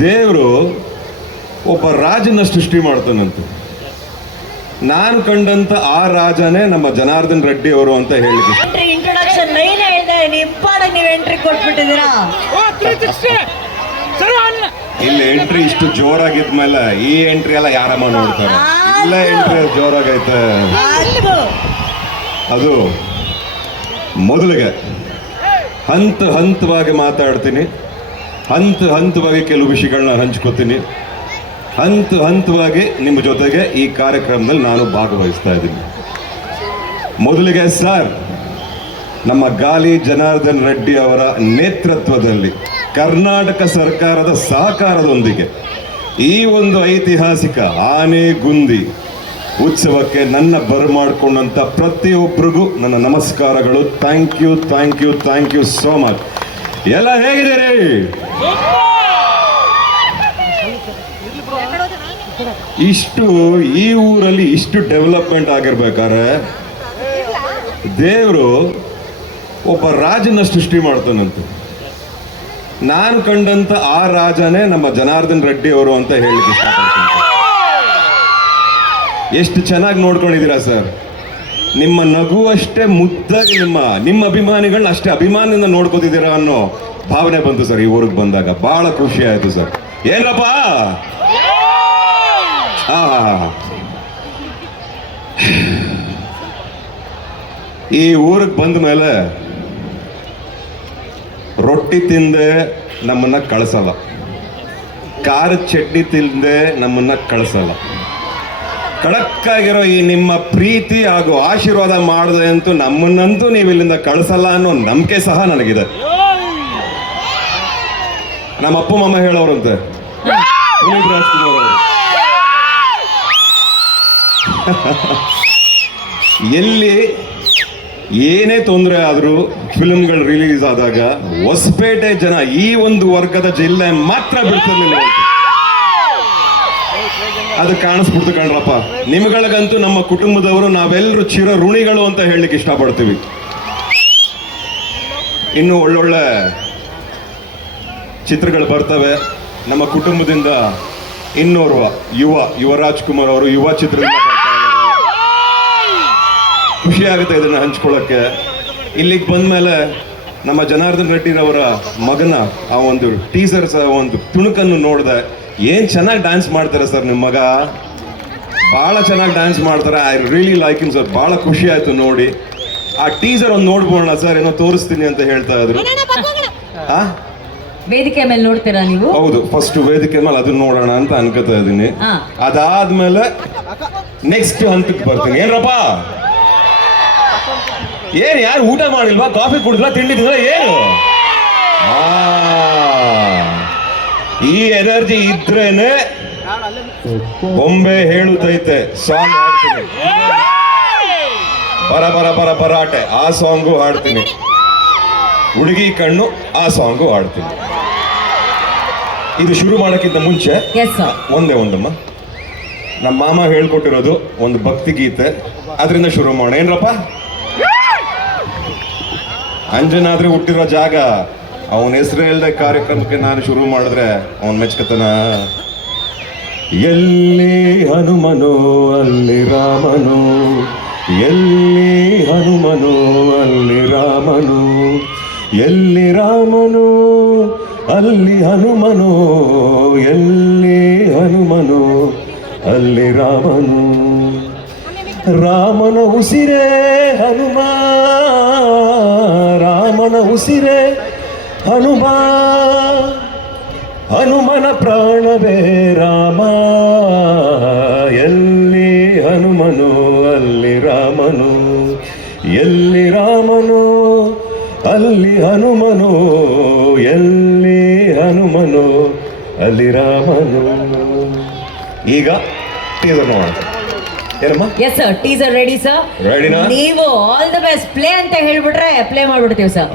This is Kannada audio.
ದೇವರು ಒಬ್ಬ ರಾಜನ ಸೃಷ್ಟಿ ಮಾಡ್ತಾನಂತೆ. ನಾನು ಕಂಡಂತ ಆ ರಾಜನೇ ನಮ್ಮ ಜನಾರ್ದನ್ ರೆಡ್ಡಿ ಅವರು ಅಂತ ಹೇಳಿದ್ರು ಇಂಟ್ರೊಡಕ್ಷನ್ ನೈನ್ ನೀವು ಎಂಟ್ರಿ ಕೊಟ್ಬಿಟ್ಟಿದ್ದೀರಾ? ಇಲ್ಲಿ ಎಂಟ್ರಿ ಇಷ್ಟು ಜೋರಾಗಿದ್ಮೇಲೆ ಈ ಎಂಟ್ರಿ ಎಲ್ಲ ಯಾರಮ್ಮ ನೋಡ್ತಾರೆ? ಇಲ್ಲ ಎಂಟ್ರಿ ಜೋರಾಗೈತೆ. ಅದು ಮೊದಲಿಗೆ ಹಂತ ಹಂತವಾಗಿ ಮಾತಾಡ್ತೀನಿ. ಹಂತ ಹಂತವಾಗಿ ಕೆಲವು ವಿಷಯಗಳನ್ನ ಹಂಚ್ಕೋತೀನಿ. ಹಂತ ಹಂತವಾಗಿ ನಿಮ್ಮ ಜೊತೆಗೆ ಈ ಕಾರ್ಯಕ್ರಮದಲ್ಲಿ ನಾನು ಭಾಗವಹಿಸ್ತಾ ಇದ್ದೀನಿ. ಮೊದಲಿಗೆ ಸರ್, ನಮ್ಮ ಗಾಲಿ ಜನಾರ್ದನ್ ರೆಡ್ಡಿ ಅವರ ನೇತೃತ್ವದಲ್ಲಿ ಕರ್ನಾಟಕ ಸರ್ಕಾರದ ಸಹಕಾರದೊಂದಿಗೆ ಈ ಒಂದು ಐತಿಹಾಸಿಕ ಆನೆ ಗುಂದಿ ಉತ್ಸವಕ್ಕೆ ನನ್ನ ಬರಮಾಡಿಕೊಂಡಂಥ ಪ್ರತಿಯೊಬ್ಬರಿಗೂ ನನ್ನ ನಮಸ್ಕಾರಗಳು. Thank you thank you thank you so much ಎಲ್ಲ ಹೇಗಿದ್ದೀರಿ? ಇಷ್ಟು ಈ ಊರಲ್ಲಿ ಇಷ್ಟು ಡೆವಲಪ್ಮೆಂಟ್ ಆಗಿರ್ಬೇಕಾದ್ರೆ ದೇವರು ಒಬ್ಬ ರಾಜನ ಸೃಷ್ಟಿ ಮಾಡ್ತಾನಂತೆ. ನಾನು ಕಂಡಂತ ಆ ರಾಜನೇ ನಮ್ಮ ಜನಾರ್ದನ್ ರೆಡ್ಡಿ ಅವರು ಅಂತ ಹೇಳಿ ಎಷ್ಟು ಚೆನ್ನಾಗಿ ನೋಡ್ಕೊಂಡಿದ್ದೀರಾ ಸರ್? ನಿಮ್ಮ ನಗು ಅಷ್ಟೇ ಮುದ್ದಾಗಿ ನಿಮ್ಮ ನಿಮ್ಮ ಅಭಿಮಾನಿಗಳನ್ನ ಅಷ್ಟೇ ಅಭಿಮಾನದಿಂದ ನೋಡ್ಕೋತಿದ್ದೀರಾ ಅನ್ನೋ ಭಾವನೆ ಬಂತು ಸರ್ ಈ ಊರಿಗೆ ಬಂದಾಗ. ಬಹಳ ಖುಷಿ ಆಯ್ತು ಸರ್. ಏನಪ್ಪ? ಈ ಊರಿಗೆ ಬಂದ ಮೇಲೆ ರೊಟ್ಟಿ ತಿಂದೆ ನಮ್ಮನ್ನ ಕಳಿಸಲ್ಲ. ಖಾರದ ಚಟ್ನಿ ತಿಂದೆ ನಮ್ಮನ್ನ ಕಳಿಸಲ್ಲ. ಕಡಕ್ಕಾಗಿರೋ ಈ ನಿಮ್ಮ ಪ್ರೀತಿ ಹಾಗೂ ಆಶೀರ್ವಾದ ಮಾಡಿದೆ ಅಂತೂ ನಮ್ಮನ್ನಂತೂ ನೀವು ಇಲ್ಲಿಂದ ಕಳಿಸಲ್ಲ ಅನ್ನೋ ನಂಬಿಕೆ ಸಹ ನನಗಿದೆ. ನಮ್ಮ ಅಪ್ಪು ಮಮ್ಮ ಹೇಳೋರಂತೆ. ಎಲ್ಲಿ ಏನೇ ತೊಂದರೆ ಆದರೂ ಫಿಲ್ಮ್ಗಳು ರಿಲೀಸ್ ಆದಾಗ ಹೊಸಪೇಟೆ ಜನ ಈ ಒಂದು ವರ್ಗದ ಜಿಲ್ಲೆ ಮಾತ್ರ ಬಿಡ್ತಿರ್ಲಿಲ್ಲ. ಅದು ಕಾಣಿಸ್ಬಿಡ್ತು ಕಣ್ರಪ್ಪ. ನಿಮ್ಗಳಿಗಂತೂ ನಮ್ಮ ಕುಟುಂಬದವರು ನಾವೆಲ್ಲರೂ ಚಿರ ಋಣಿಗಳು ಅಂತ ಹೇಳಲಿಕ್ಕೆ ಇಷ್ಟಪಡ್ತೀವಿ. ಇನ್ನು ಒಳ್ಳೊಳ್ಳೆ ಚಿತ್ರಗಳು ಬರ್ತವೆ. ನಮ್ಮ ಕುಟುಂಬದಿಂದ ಇನ್ನೋರ್ವ ಯುವ ಯುವರಾಜ್ ಕುಮಾರ್ ಅವರು ಯುವ ಚಿತ್ರದಿಂದ. ಖುಷಿ ಆಗುತ್ತೆ ಇದನ್ನು ಹಂಚ್ಕೊಳ್ಳೋಕ್ಕೆ. ಇಲ್ಲಿಗೆ ಬಂದ್ಮೇಲೆ ನಮ್ಮ ಜನಾರ್ದನ್ ರೆಡ್ಡಿರವರ ಮಗನ ಆ ಒಂದು ಟೀಸರ್ಸ್ ಒಂದು ತುಣುಕನ್ನು ನೋಡಿದೆ. ಏನ್ ಚೆನ್ನಾಗಿ ಡ್ಯಾನ್ಸ್ ಮಾಡ್ತಾರೆ ಸರ್ ನಿಮ್ಮ ಮಗ? ಬಹಳ ಚೆನ್ನಾಗಿ ಡ್ಯಾನ್ಸ್ ಮಾಡ್ತಾರೆ. I really like in sir ಬಹಳ ಖುಷಿ ಆಯ್ತು ನೋಡಿ. ಆ ಟೀಸರ್ ಒಂದು ನೋಡ್ಬೋಣ ಸರ್ ಏನೋ ತೋರಿಸ್ತೀನಿ ಅಂತ ಹೇಳ್ತಾ ಇದ್ರು. ಆ? ವೇದಿಕೆ ಮೇಲೆ ನೋಡ್ತೀರಾ ನೀವು? ಹೌದು ಫಸ್ಟ್ ವೇದಿಕೆ ಮೇಲೆ ಅದನ್ನ ನೋಡೋಣ ಅಂತ ಅನ್ಕೋತಾ ಇದ್ದೀನಿ. ಅದಾದ್ಮೇಲೆ ನೆಕ್ಸ್ಟ್ ಹಂತಕ್ಕೆ ಬರ್ತೀನಿ. ಏನ್ರಪ್ಪ? ಏನ್ ಯಾರು ಊಟ ಮಾಡಿಲ್ವಾ? ಕಾಫಿ ಕುಡಿದ್ರಾ? ತಿಂಡಿ ತಿಂದ್ರಾ ಏನು? ಆ, ಈ ಎನರ್ಜಿ ಇದ್ರೇನೆ ಬೊಂಬೆ ಹೇಳುತ್ತೈತೆ ಸಾಂಗ್ ಹಾಡ್ತೀನಿ. ಬರ ಬರ ಬರ ಬರಾಟೆ ಆ ಸಾಂಗು ಹಾಡ್ತೀನಿ. ಹುಡುಗಿ ಕಣ್ಣು ಆ ಸಾಂಗು ಹಾಡ್ತೀನಿ. ಇದು ಶುರು ಮಾಡೋಕ್ಕಿಂತ ಮುಂಚೆ ಒಂದೇ ಒಂದಮ್ಮ. ನಮ್ಮ ಮಾಮ ಹೇಳ್ಕೊಟ್ಟಿರೋದು ಒಂದು ಭಕ್ತಿ ಗೀತೆ. ಅದರಿಂದ ಶುರು ಮಾಡೋಣ. ಏನ್ರಪ್ಪ? ಅಂಜನಾದ್ರಿ ಹುಟ್ಟಿರೋ ಜಾಗ. ಅವನ ಹೆಸರು ಹೇಳ್ದೆ ಕಾರ್ಯಕ್ರಮಕ್ಕೆ ನಾನು ಶುರು ಮಾಡಿದ್ರೆ ಅವನ್ ಮೆಚ್ಕತನ? ಎಲ್ಲಿ ಹನುಮನು, ಅಲ್ಲಿ ರಾಮನು, ಎಲ್ಲಿ ಹನುಮನು, ಅಲ್ಲಿ ರಾಮನು, ಎಲ್ಲಿ ರಾಮನು, ಅಲ್ಲಿ ಹನುಮನು, ಎಲ್ಲಿ ಹನುಮನು, ಅಲ್ಲಿ ರಾಮನು. ರಾಮನ ಉಸಿರೇ ಹನುಮ, ರಾಮನ ಉಸಿರೇ ಹನುಮ ಹನುಮನ ಪ್ರಾಣವೇ ರಾಮ. ಎಲ್ಲಿ ಹನುಮನು ಅಲ್ಲಿ ರಾಮನು. ಎಲ್ಲಿ ರಾಮನು ಅಲ್ಲಿ ಹನುಮನು. ಎಲ್ಲಿ ಹನುಮನು ಅಲ್ಲಿ ರಾಮನು. ಈಗ ಟೀಸರ್ ನೋಡೋಣ. Yes sir teaser ready sir ready ನಾ? ನೀವು ಆಲ್ ದ ಬೆಸ್ಟ್ ಪ್ಲೇ ಅಂತ ಹೇಳ್ಬಿಟ್ರೆ ಪ್ಲೇ ಮಾಡ್ಬಿಡ್ತೀವಿ ಸರ್